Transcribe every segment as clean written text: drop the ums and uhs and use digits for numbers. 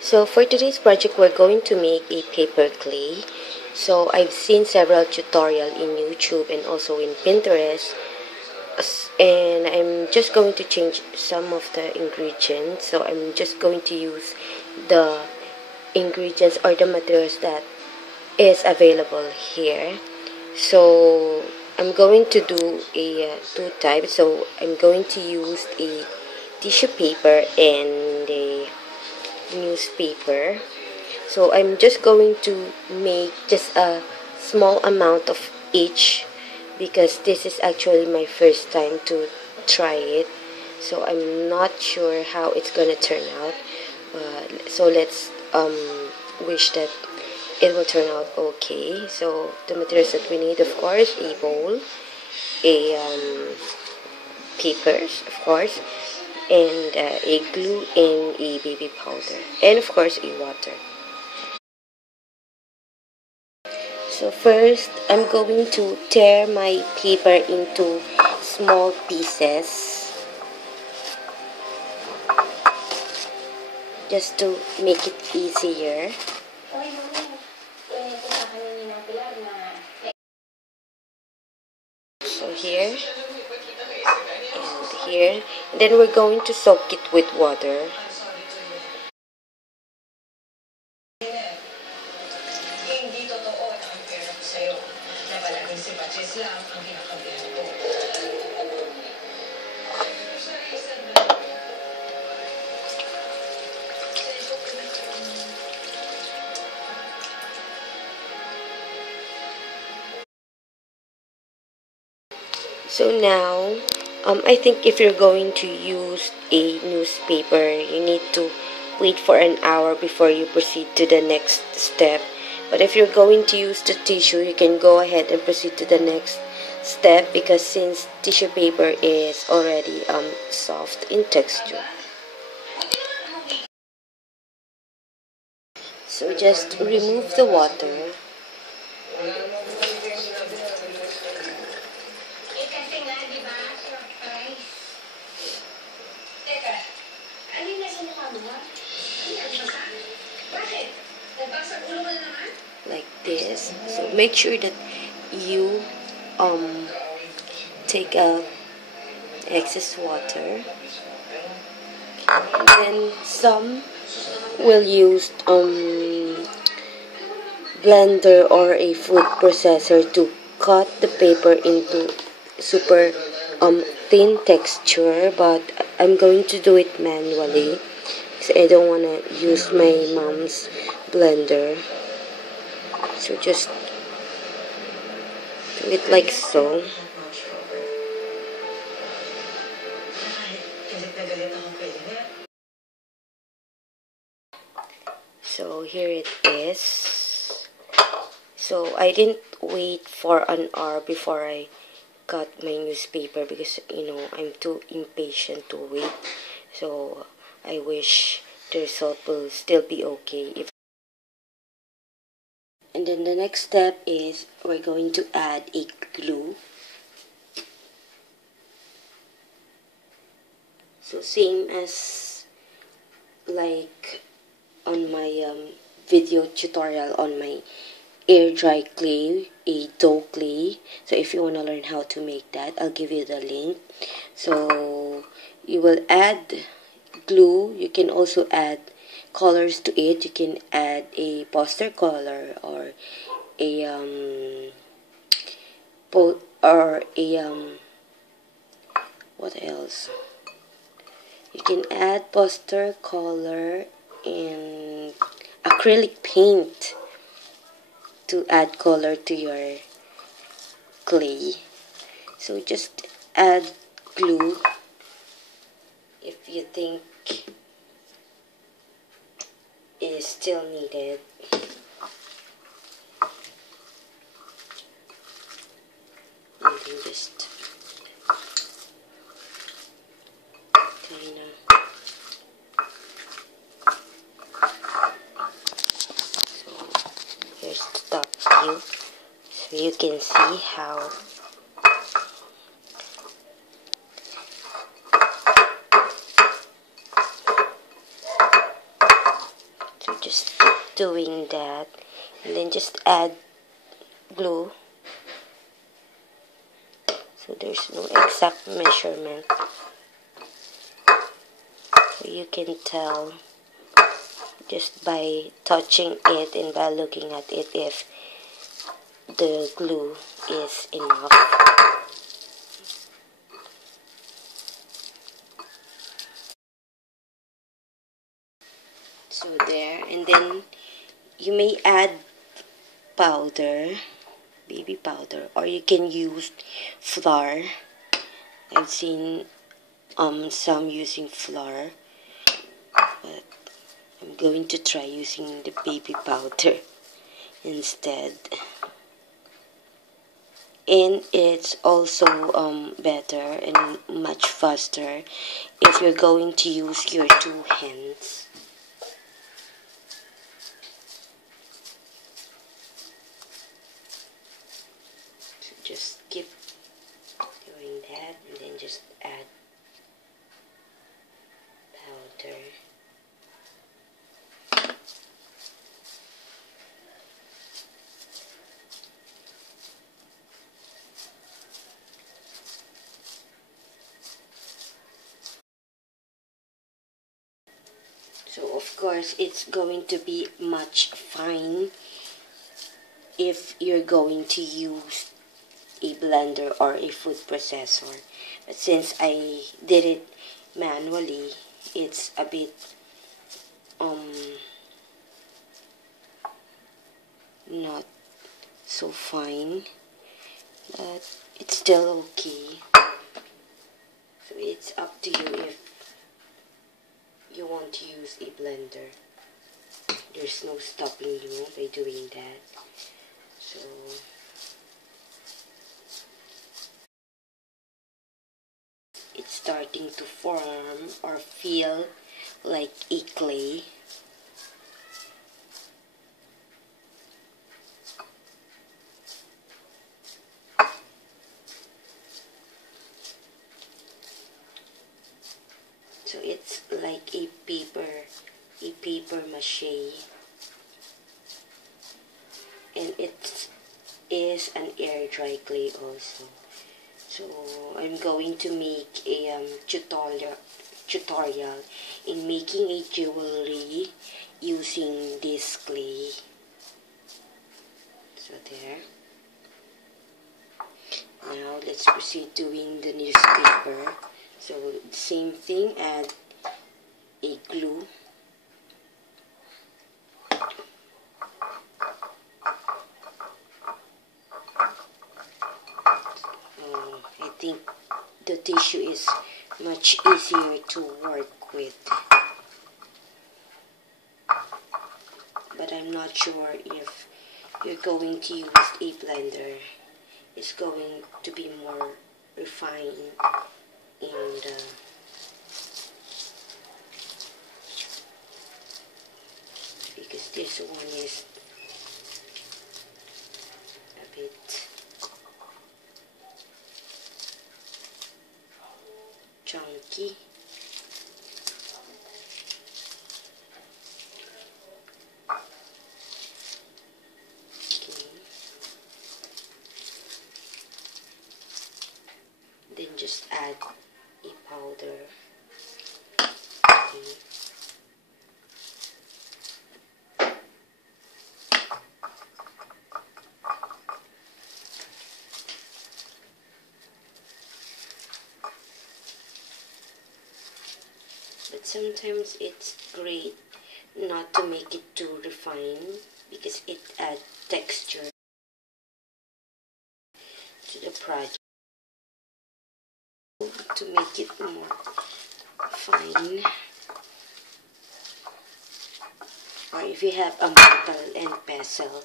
So for today's project, we're going to make a paper clay. So I've seen several tutorials in YouTube and also in Pinterest, and I'm just going to change some of the ingredients. So I'm just going to use the ingredients or the materials that is available here. So I'm going to do a two types. So I'm going to use a tissue paper and a newspaper. So I'm just going to make just a small amount of each because this is actually my first time to try it. So I'm not sure how it's gonna turn out. So let's wish that it will turn out okay. So the materials that we need, of course, a bowl, a papers, of course, and a glue and a baby powder, and of course a water. So first, I'm going to tear my paper into small pieces just to make it easier. So here and here, and then we're going to soak it with water. So now, I think if you're going to use a newspaper, you need to wait for an hour before you proceed to the next step. But if you're going to use the tissue, you can go ahead and proceed to the next step because since tissue paper is already soft in texture. So just remove the water. Like this. So make sure that you take out excess water, and then some will use blender or a food processor to cut the paper into super thin texture, but I'm going to do it manually because I don't want to use my mom's blender. So just do it like so. So here it is. So I didn't wait for an hour before I cut my newspaper because I'm too impatient to wait. So I wish the result will still be okay. And then the next step is we're going to add a glue. So same as like on my video tutorial on my air dry clay, a dough clay. So if you want to learn how to make that, I'll give you the link. So you will add glue. You can also add colors to it. You can add a poster color or a what else? You can add poster color and acrylic paint to add color to your clay. So just add glue if you think it is still needed. And then just kind of here's the top view, so you can see how just keep doing that, and then just add glue. So there's no exact measurement, so you can tell just by touching it and by looking at it if the glue is enough. So there, and then you may add powder, baby powder, or you can use flour. I've seen some using flour, but I'm going to try using the baby powder instead. And it's also better and much faster if you're going to use your two hands. So just keep doing that, and then just add powder. So of course it's going to be much fine if you're going to use a blender or a food processor. But since I did it manually, it's a bit not so fine, but it's still okay. So it's up to you if you want to use a blender. There's no stopping you by doing that. So it's starting to form or feel like a clay. So it's like a paper mache, and it is an air dry clay also. So I'm going to make a tutorial in making a jewelry using this clay. So there. Now let's proceed doing the newspaper. So same thing, add a glue. I think the tissue is much easier to work with, but I'm not sure if you're going to use a blender. It's going to be more refined, and because this one is a bit chunky. Okay. Then just add a powder. Okay. But sometimes it's great not to make it too refined because it adds texture to the project to make it more fine. Or if you have a metal and pestle,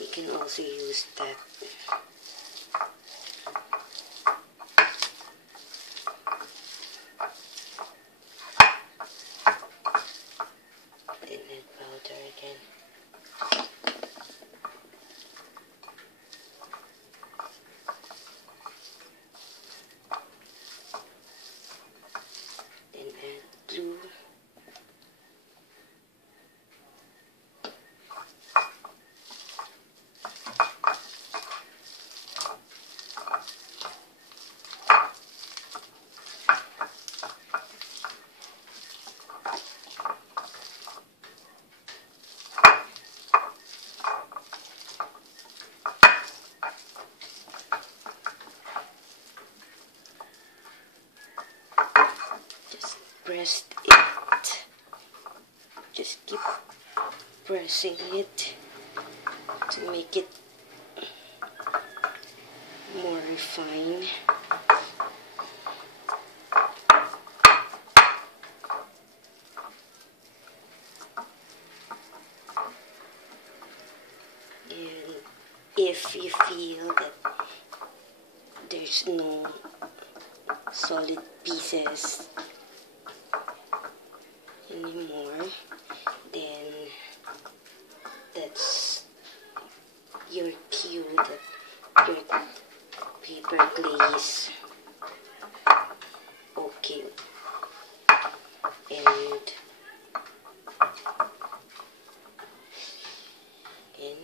you can also use that. Then add powder again. Then add glue. just keep pressing it to make it more refined. And if you feel that there's no solid pieces anymore, then that's your cue that your paper clay is okay. And again,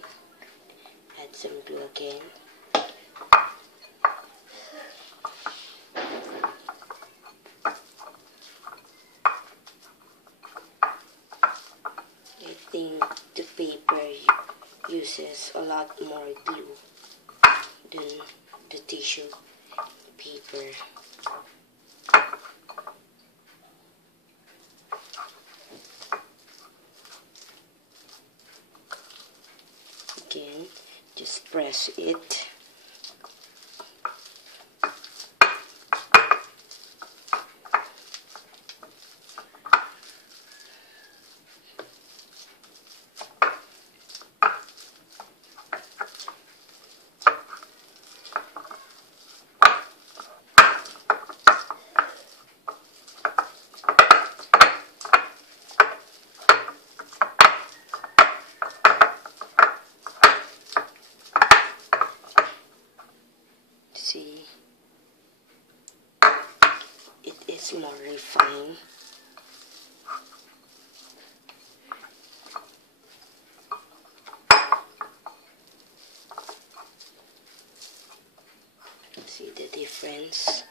add some glue again. I think the paper uses a lot more glue than the tissue paper. Again, just press it. See, it is more refined. See the difference?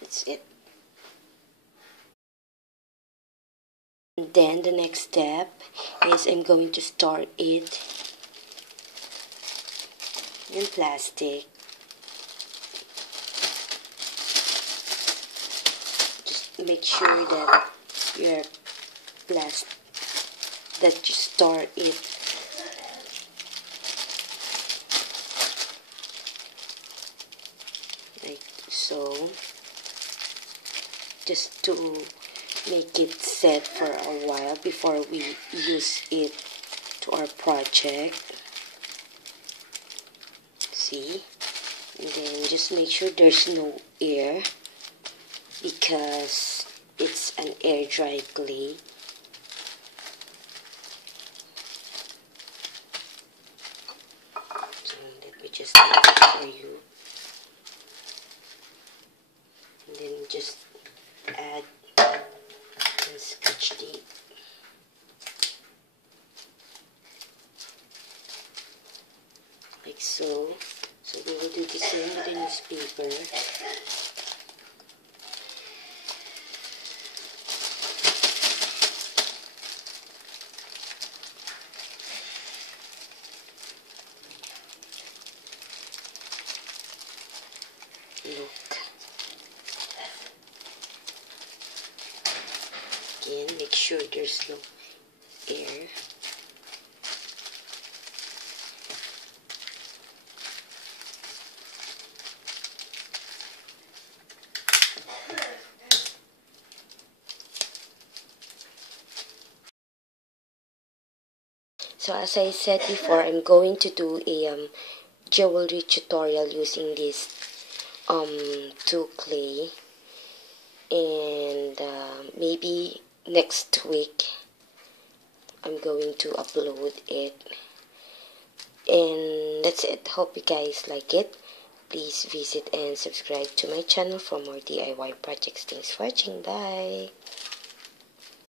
That's it. And then the next step is I'm going to store it in plastic. Just make sure that your that you store it like so, just to make it set for a while before we use it to our project. See? And then just make sure there's no air because it's an air dry clay. So let me just make it for you. And then just add and Scotch tape. Like so. So we will do the same with the newspaper. Look. Again, make sure there's no air. So as I said before, I'm going to do a jewelry tutorial using this two clay, and maybe next week I'm going to upload it. And that's it. Hope you guys like it. Please visit and subscribe to my channel for more DIY projects. Thanks for watching. Bye.